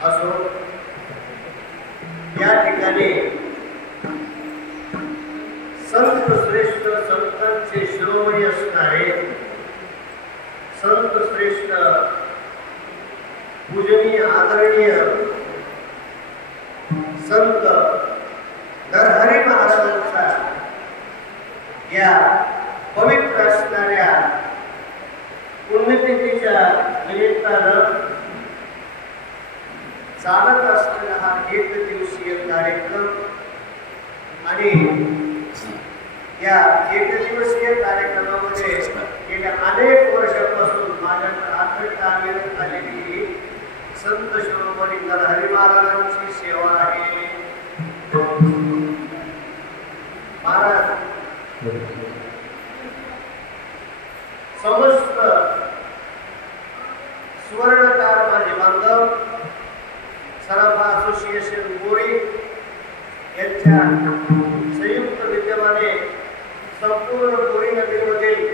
असो या ठिकाणी संत श्रेष्ठ संतांचे शिरोमणी असणारे संत श्रेष्ठ पूजनीय आदरणीय संत नरहरी महाराजांचा या पवित्र असणाऱ्या पुण्यतिथीच्या निमित्तानं चालत असलेला हा एक दिवसीय कार्यक्रम आणि या एक दिवसीय कार्यक्रमामध्ये गेल्या अनेक वर्षापासून माझ्याकडे अखंड अविरत आलेली संत शिरोमणी नरहरी महाराजांची सेवा आहे. महाराज समस्त सुवर्णकार माझे बांधव सराफा असोसिएशन बोरी यांच्या संयुक्त विद्यमाने संपूर्ण बोरी नदीमधील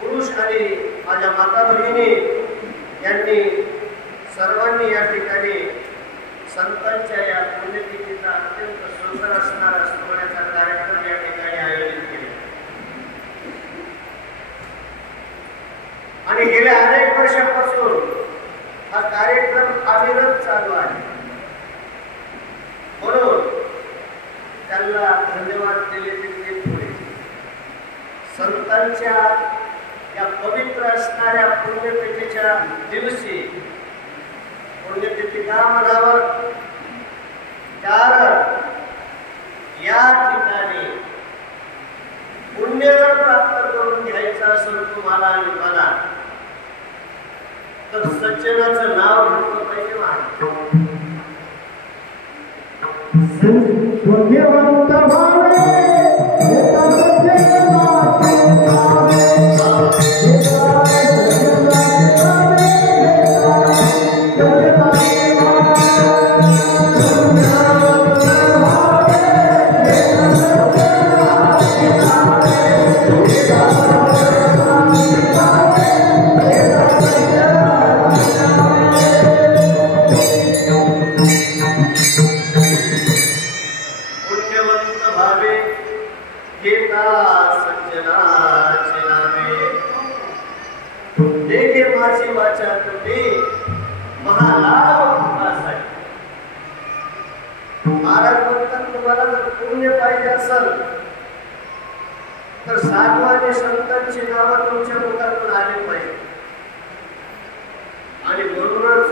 पुरुष आणि माझ्या माता भगिनी यांनी सर्वांनी या ठिकाणी संतांच्या या पुण्यतिथीचा अत्यंत सुंदर असणारा सोहळ्याचा कार्यक्रम या ठिकाणी आयोजित केला आणि गेल्या अनेक वर्षापासून हा कार्यक्रम अविरत चालू आहे. म्हणून त्यांना धन्यवाद दिले तितके थोडे. संतांच्या या पवित्र असणाऱ्या पुण्यतिथीच्या दिवशी पुण्यतिथी का म्हणावं कारण या ठिकाणी पुण्य जर प्राप्त करून घ्यायचं असेल तुम्हाला आणि मला तर सज्जनाचं नाव घेतलं पाहिजे. महाराज म्हणतात तुम्हाला जर पुण्य पाहिजे असेल तर साधवाने संतांची नावं तुमच्या मुखातून आली पाहिजे आणि म्हणूनच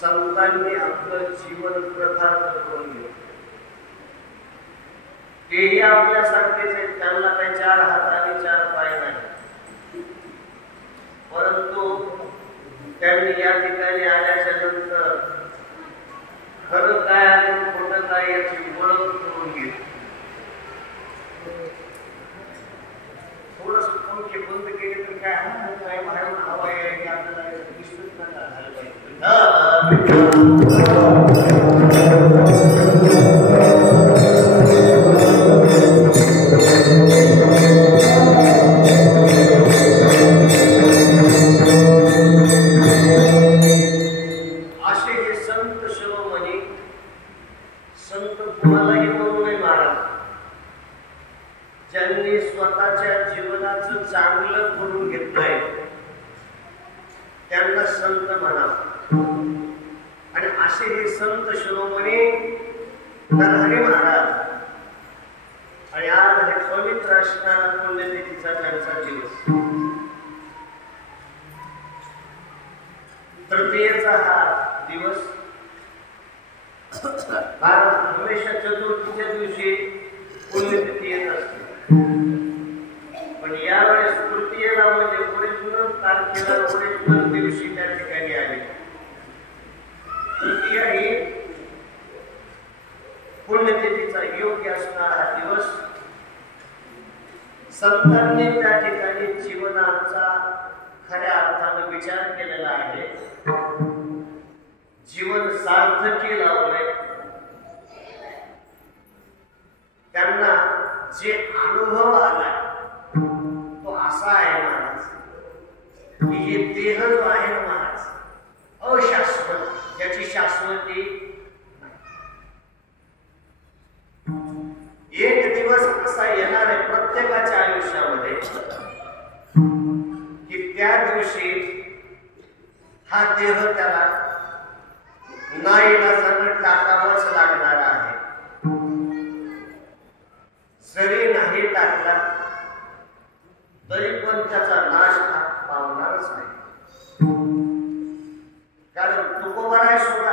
संतांनी आपलं जीवन प्रथार्थ करून घेतलं. तेही आपल्यासारखेच आहेत, त्यांना काही 4 हात आणि 4 पाय नाही, परंतु त्यांनी या ठिकाणी आल्याच्या नंतर खरं काय आणि खोटं काय याची ओळख करून घेतली. थोडस पंखे बंद केले तर काय काय बाहेरून हवा आहे की आपल्याला दिसत नाही झालं पाहिजे. असे हे संत शिरोमणी संत कुणालाही म्हणू नये महाराज, ज्यांनी स्वतःच्या जीवनाचं चांगलं करून घेतलंय त्यांना त्यांना संत म्हणा. आणि असे हे संत शिरोमणी नरहरी महाराज. आणि आज हे पवित्र असणारा पुण्यतिथीचा त्यांचा दिवस. तृतीयेचा हा दिवस भारत हमेशा चतुर्थीच्या दिवशी पुण्यतिथी येत असते. पण यावेळेस तृतीयेला म्हणजे ओरिजिनल तारखेला ओरिजिनल दिवशी त्या ठिकाणी आली. तृतीय ही पुण्यतिथीचा योग्य असणारा हा दिवस. संतांनी त्या ठिकाणी जीवनाचा खऱ्या अर्थाने विचार केलेला आहे. जीवन सार्थकी लावले. त्यांना जे अनुभव आला तो असा आहे महाराज की हे देह जो आहे ना महाराज अशाश्वत, त्याची शाश्वती. एक दिवस असा येणार आहे प्रत्येकाच्या आयुष्यामध्ये की त्या दिवशी हा देह त्याला नाईलाजाने टाकावाच लागणार आहे. जरी नाही टाकला तरी पण त्याचा नाश पावणारच नाही. कारण तुकोबाराय सुद्धा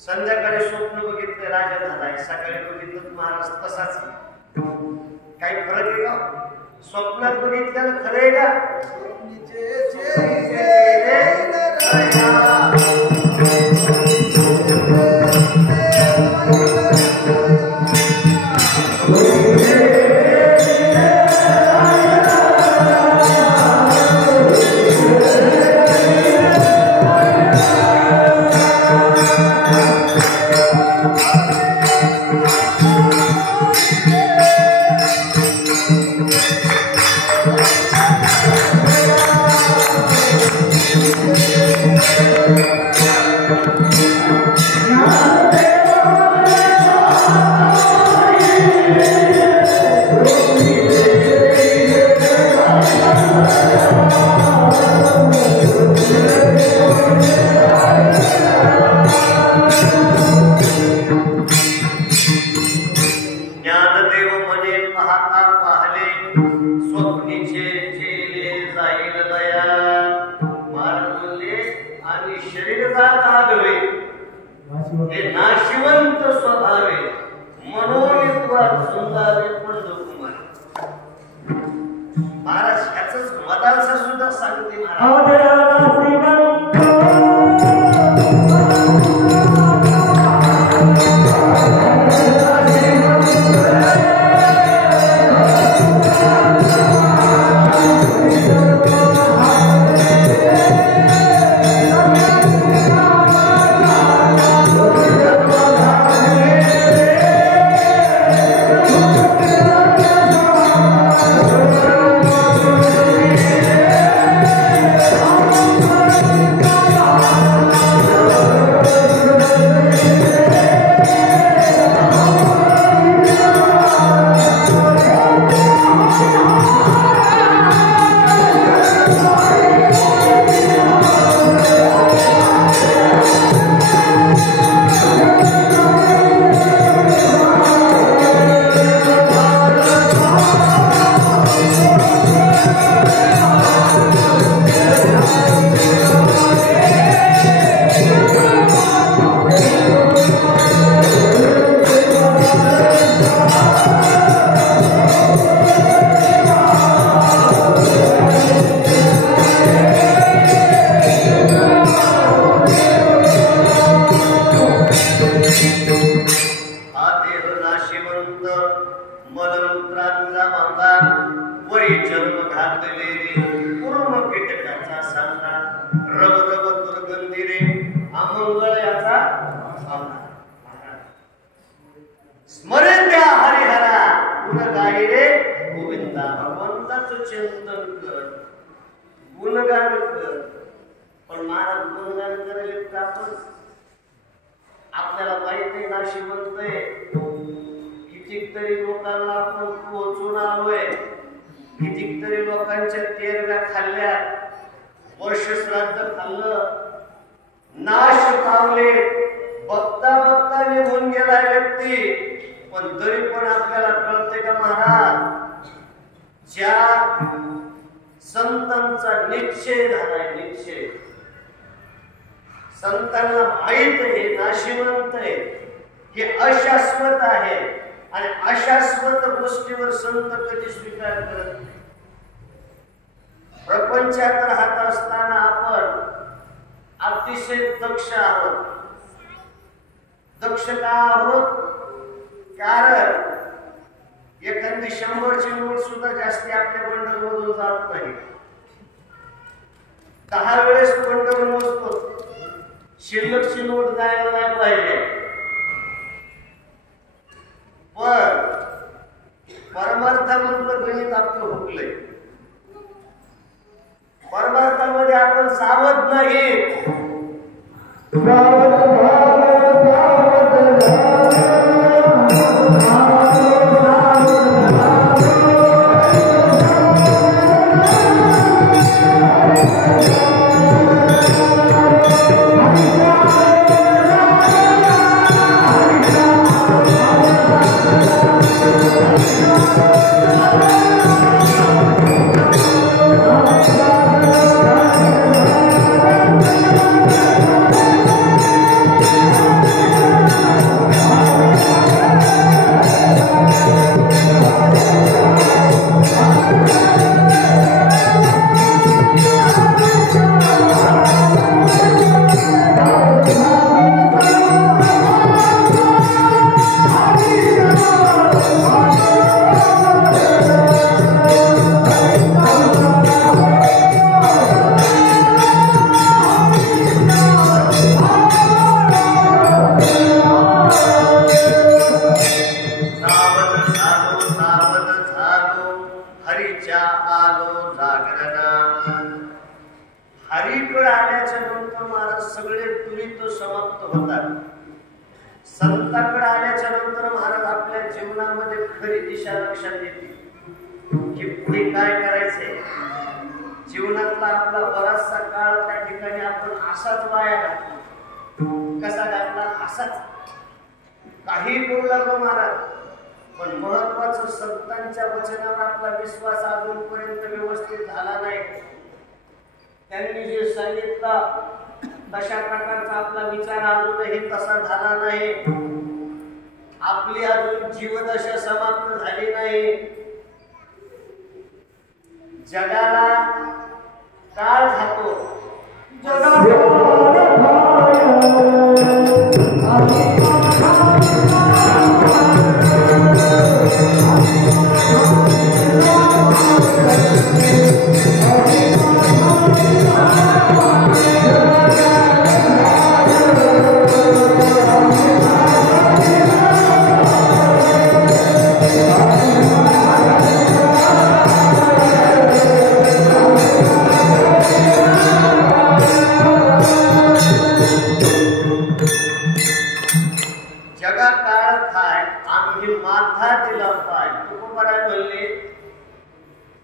संध्याकाळी स्वप्न बघितले राजा झालाय, सकाळी बघितलं महाराज तसाच. काही फरक आहे का? स्वप्नात बघितल्यानं खरं आहे का? वागवे हे नाशिवंत स्वभावे मनोविद्वान सुंदावे पंडकुमार. महाराज ह्याच मदांचा सुद्धा सांगते आपल्याला माहिती नाशिवंत आहे. कितीतरी लोकांना आपण पोहोचून आलोय, कितीतरी लोकांच्या तेरव्या खाल्ल्या, वर्ष श्राद्ध खाल्लं, नाश पावले, बघता बघता निघून गेला व्यक्ती. पण तरी पण आपल्याला कळते का महाराज, ज्या संतांचा निश्चय झालाय, निश्चय संतांना माहित आहे नाशिवंत आहे, हे अशाश्वत आहे आणि अशाश्वत गोष्टीवर संत कधी स्वीकार करत नाही. प्रपंचात राहत असताना आपण अतिशय दक्ष आहोत. दक्ष का आहोत? कारण एखादी 100ची नोट सुद्धा जास्ती आपल्या बंडल मधून जात नाही. 10 वेळेस बंडल मोजतो, शिल्लकची नोट जायला नाही पाहिजे. पण परमार्थामधलं गणित आपलं हुकलंय. परमार्थामध्ये आपण सावध नाही. संतांकडे आल्याच्या नंतर महाराज आपल्या जीवनामध्ये खरी दिशा लक्षात येते की पुढे काय करायचंय. जीवनातला आपला बराचसा काळ त्या ठिकाणी आपण असाच वाया घातला. कसा घातला? असाच. काही बोलू लागलो महाराज, पण महत्वाचं संतांच्या वचनावर आपला विश्वास अजूनपर्यंत व्यवस्थित झाला नाही. त्यांनी जे सांगितलं तशा प्रकारचा आपला विचार अजूनही तसा झाला नाही. आपली अजून जीवदशा समाप्त झाली नाही. जगाला काळ जातो.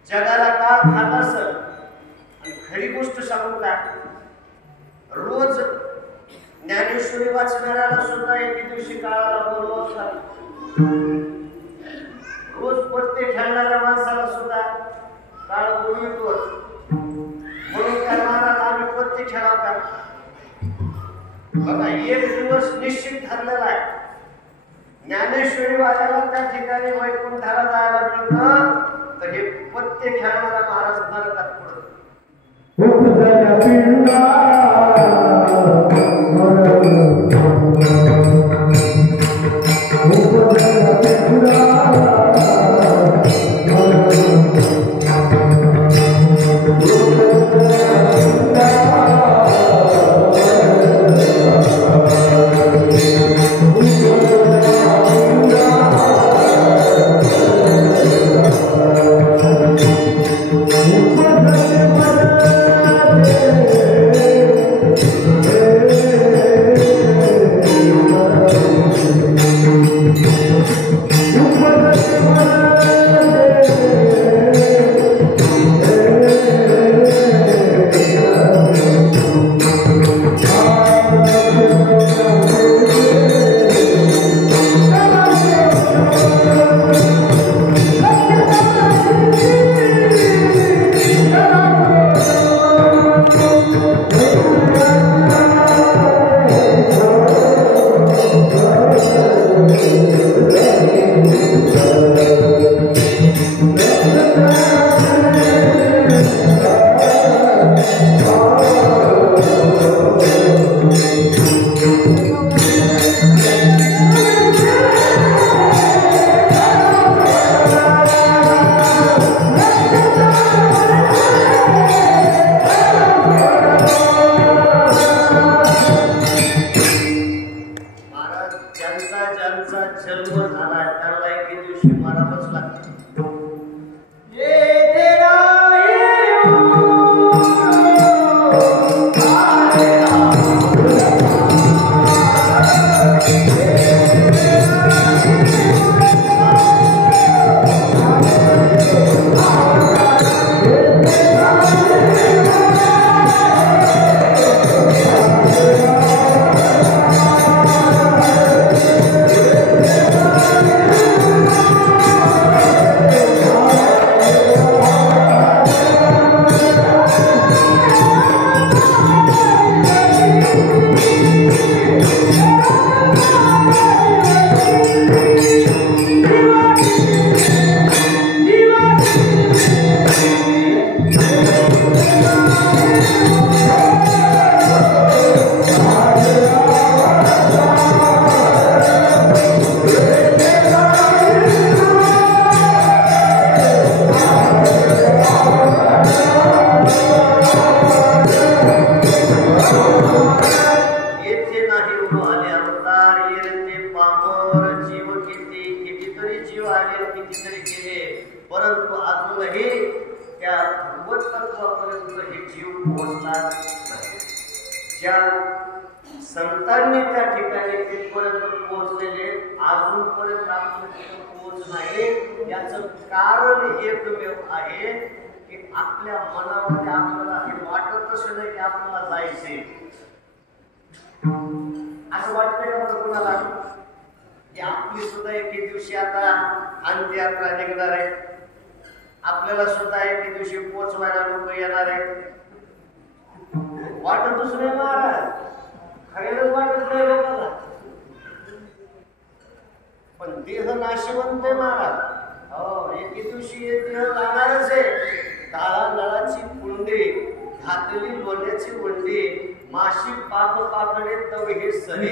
जगाला काळ खात असेल आणि खरी गोष्ट सांगू का, रोज ज्ञानेश्वरी वाचणाऱ्याला सुद्धा एके दिवशी काळाला बोलवतात. रोज पत्ते खेळणाऱ्या माणसाला सुद्धा काळ बोलवतो. म्हणून काय महाराज आम्ही पत्ते खेळाव का? बघा, एक दिवस निश्चित ठरलेला आहे. ज्ञानेश्वरी वाल्याला त्या ठिकाणी वैकुंठाला जायला मिळतं, तर हे पत्ते खेळणारा महाराज नरकात पडतो. संतांनी त्या ठिकाणी तिथपर्यंत पोहोचलेले अजूनपर्यंत आपण तिथं पोहोच नाही. याचं कारण एकमेव आहे की आपल्या मनामध्ये आपल्याला हे वाटतच नाही की आपल्याला जायचे. असं वाटतंय का बरं कुणाला की आपली सुद्धा एके दिवशी आता अंत्ययात्रा निघणार आहे, आपल्याला सुद्धा एके दिवशी पोचवायला लोक येणार आहे? वाटतच नाही महाराज. खायलाच वाटत नाही लोकांना. पण देह नाशवंत आहे महाराज. हो, एके दिवशी हे देह जाणारच आहे. काळा नळाची पुंडी, घातली लोण्याची वंडी, माशी पाप पाकडे तव हे सरी.